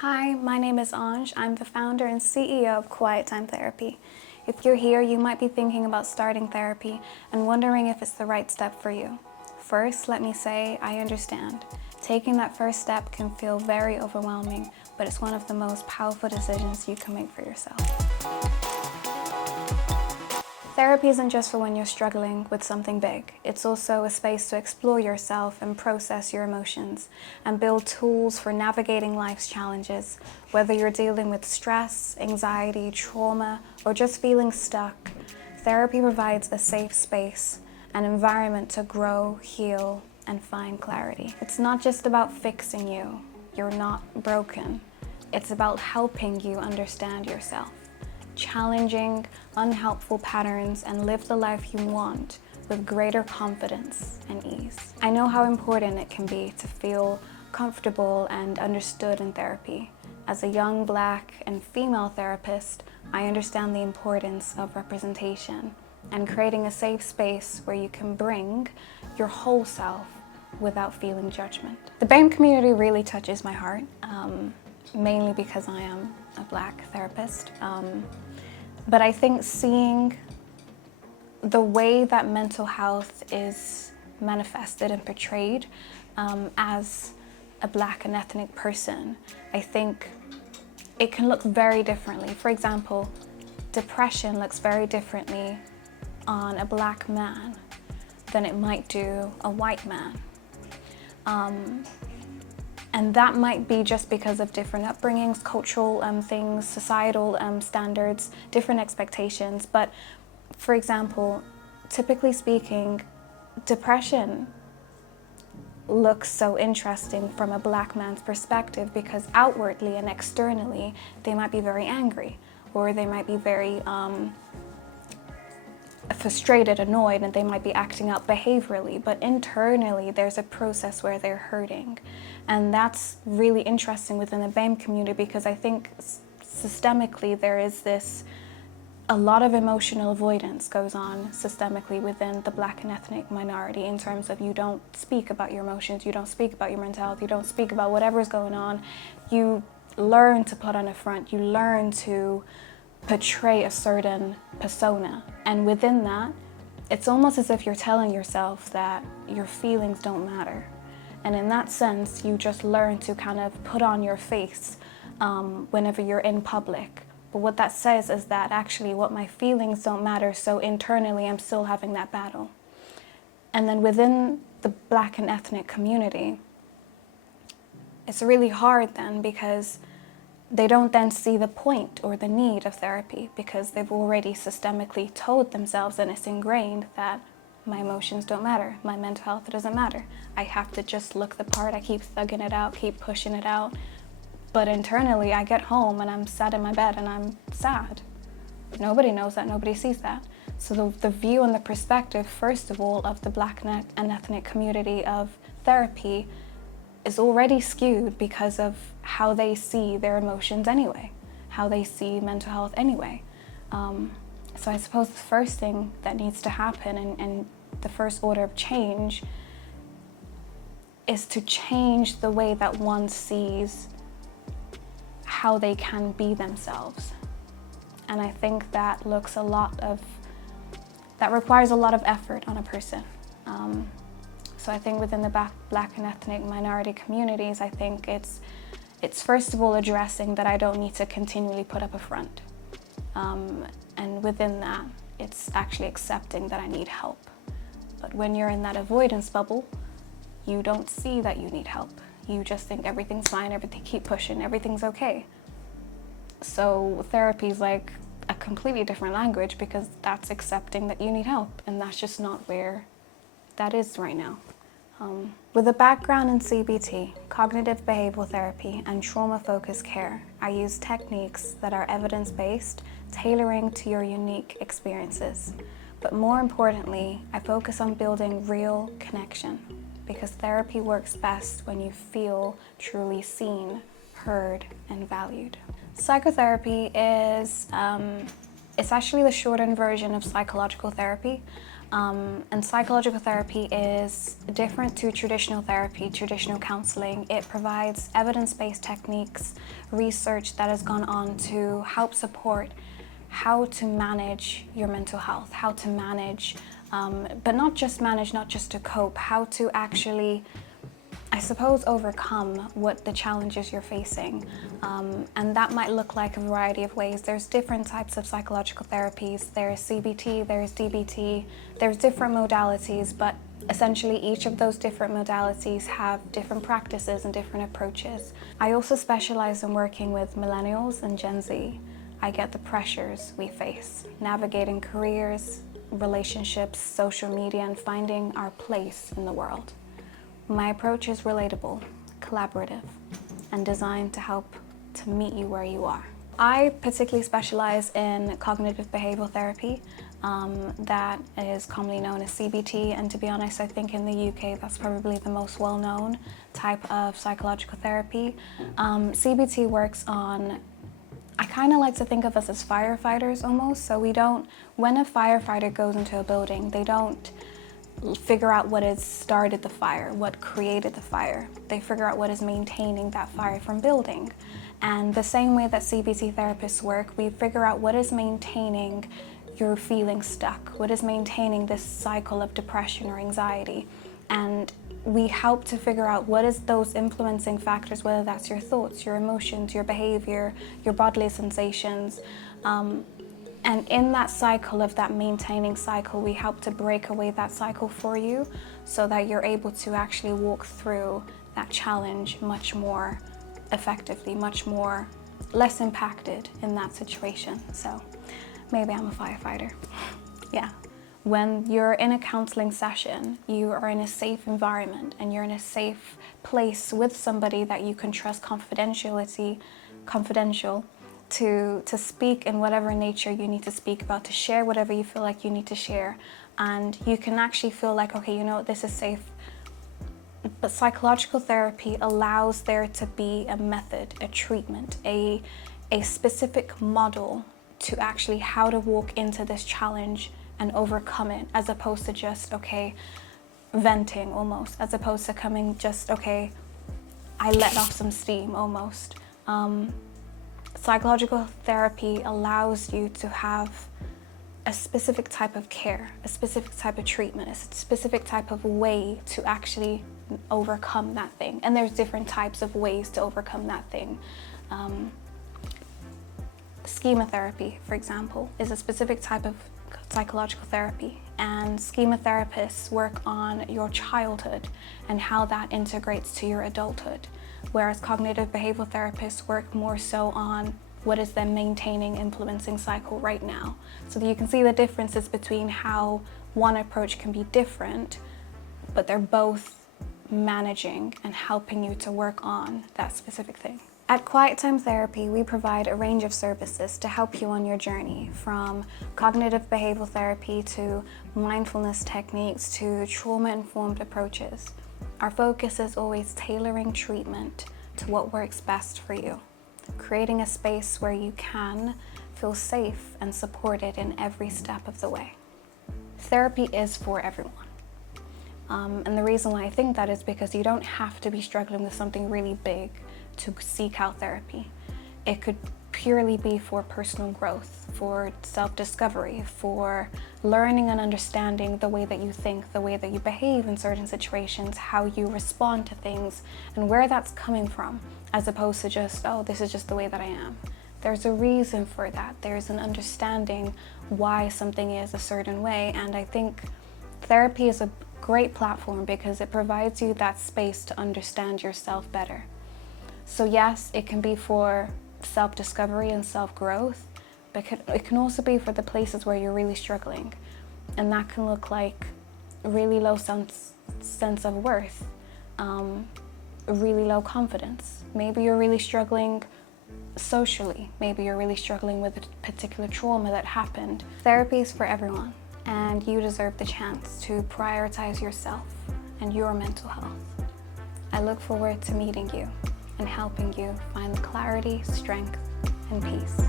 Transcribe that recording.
Hi, my name is Ange. I'm the founder and CEO of Quiet Time Therapy. If you're here, you might be thinking about starting therapy and wondering if it's the right step for you. First, let me say I understand. Taking that first step can feel very overwhelming, but it's one of the most powerful decisions you can make for yourself. Therapy isn't just for when you're struggling with something big. It's also a space to explore yourself and process your emotions and build tools for navigating life's challenges. Whether you're dealing with stress, anxiety, trauma, or just feeling stuck, therapy provides a safe space, an environment to grow, heal, and find clarity. It's not just about fixing you. You're not broken. It's about helping you understand yourself, challenging unhelpful patterns, and live the life you want with greater confidence and ease. I know how important it can be to feel comfortable and understood in therapy. As a young Black and female therapist, I understand the importance of representation and creating a safe space where you can bring your whole self without feeling judgment. The BAME community really touches my heart, mainly because I am a Black therapist. But I think seeing the way that mental health is manifested and portrayed as a Black and ethnic person, I think it can look very differently. For example, depression looks very differently on a Black man than it might do a white man. And that might be just because of different upbringings, cultural things, societal standards, different expectations. But for example, typically speaking, depression looks so interesting from a Black man's perspective because outwardly and externally, they might be very angry, or they might be very frustrated, annoyed, and they might be acting out behaviorally, but internally there's a process where they're hurting. And that's really interesting within the BAME community because I think systemically there is a lot of emotional avoidance goes on systemically within the Black and ethnic minority in terms of you don't speak about your emotions, you don't speak about your mental health, you don't speak about whatever's going on. You learn to put on a front, you learn to portray a certain persona. And within that, it's almost as if you're telling yourself that your feelings don't matter. And in that sense, you just learn to kind of put on your face whenever you're in public. But what that says is that actually what my feelings don't matter, so internally I'm still having that battle. And then within the Black and ethnic community, it's really hard then because they don't then see the point or the need of therapy because they've already systemically told themselves, and it's ingrained, that my emotions don't matter, my mental health doesn't matter. I have to just look the part, I keep thugging it out, keep pushing it out. But internally, I get home and I'm sat in my bed and I'm sad. Nobody knows that, nobody sees that. So the view and the perspective, first of all, of the Black and ethnic community of therapy is already skewed because of how they see their emotions anyway, how they see mental health anyway. So I suppose the first thing that needs to happen and the first order of change is to change the way that one sees how they can be themselves. And I think that requires a lot of effort on a person. So I think within the Black and ethnic minority communities, I think it's first of all addressing that I don't need to continually put up a front. And within that, it's actually accepting that I need help. But when you're in that avoidance bubble, you don't see that you need help. You just think everything's fine, keep pushing, everything's okay. So therapy is like a completely different language because that's accepting that you need help, and that's just not where that is right now. With a background in CBT, cognitive behavioral therapy, and trauma-focused care, I use techniques that are evidence-based, tailoring to your unique experiences. But more importantly, I focus on building real connection because therapy works best when you feel truly seen, heard, and valued. Psychotherapy is it's actually the shortened version of psychological therapy. And psychological therapy is different to traditional therapy, traditional counseling. It provides evidence-based techniques, research that has gone on to help support how to manage your mental health, how to manage, but not just manage, not just to cope, how to actually, I suppose, overcome what the challenges you're facing. And that might look like a variety of ways. There's different types of psychological therapies. There's CBT, there's DBT, there's different modalities, but essentially each of those different modalities have different practices and different approaches. I also specialize in working with millennials and Gen Z. I get the pressures we face, navigating careers, relationships, social media, and finding our place in the world. My approach is relatable, collaborative, and designed to help to meet you where you are. I particularly specialize in cognitive behavioral therapy, that is commonly known as CBT, and to be honest, I think in the UK that's probably the most well-known type of psychological therapy. CBT works on, I kind of like to think of us as firefighters almost, so when a firefighter goes into a building, they don't figure out what has started the fire, what created the fire. They figure out what is maintaining that fire from building. And the same way that CBT therapists work, we figure out what is maintaining your feeling stuck, what is maintaining this cycle of depression or anxiety. And we help to figure out what is those influencing factors, whether that's your thoughts, your emotions, your behavior, your bodily sensations. And in that cycle of that maintaining cycle, we help to break away that cycle for you so that you're able to actually walk through that challenge much more effectively, less impacted in that situation. So maybe I'm a firefighter. Yeah. When you're in a counseling session, you are in a safe environment and you're in a safe place with somebody that you can trust confidential, to speak in whatever nature you need to speak about, to share whatever you feel like you need to share. And you can actually feel like, okay, you know what, this is safe. But psychological therapy allows there to be a method, a treatment, a specific model to actually how to walk into this challenge and overcome it, as opposed to just, okay, venting almost, as opposed to coming just, okay, I let off some steam almost. Psychological therapy allows you to have a specific type of care, a specific type of treatment, a specific type of way to actually overcome that thing. And there's different types of ways to overcome that thing. Schema therapy, for example, is a specific type of psychological therapy, and schema therapists work on your childhood and how that integrates to your adulthood, whereas cognitive behavioral therapists work more so on what is the maintaining, influencing cycle right now. So that you can see the differences between how one approach can be different, but they're both managing and helping you to work on that specific thing. At Quiet Time Therapy, we provide a range of services to help you on your journey, from cognitive behavioral therapy to mindfulness techniques to trauma-informed approaches. Our focus is always tailoring treatment to what works best for you, creating a space where you can feel safe and supported in every step of the way. Therapy is for everyone. And the reason why I think that is because you don't have to be struggling with something really big to seek out therapy. It could purely be for personal growth, for self-discovery, for learning and understanding the way that you think, the way that you behave in certain situations, how you respond to things, and where that's coming from, as opposed to just, oh, this is just the way that I am. There's a reason for that. There's an understanding why something is a certain way, and I think therapy is a great platform because it provides you that space to understand yourself better. So yes, it can be for self-discovery and self-growth, but it can also be for the places where you're really struggling. And that can look like a really low sense of worth, really low confidence. Maybe you're really struggling socially. Maybe you're really struggling with a particular trauma that happened. Therapy is for everyone, and you deserve the chance to prioritize yourself and your mental health. I look forward to meeting you and helping you find clarity, strength, and peace.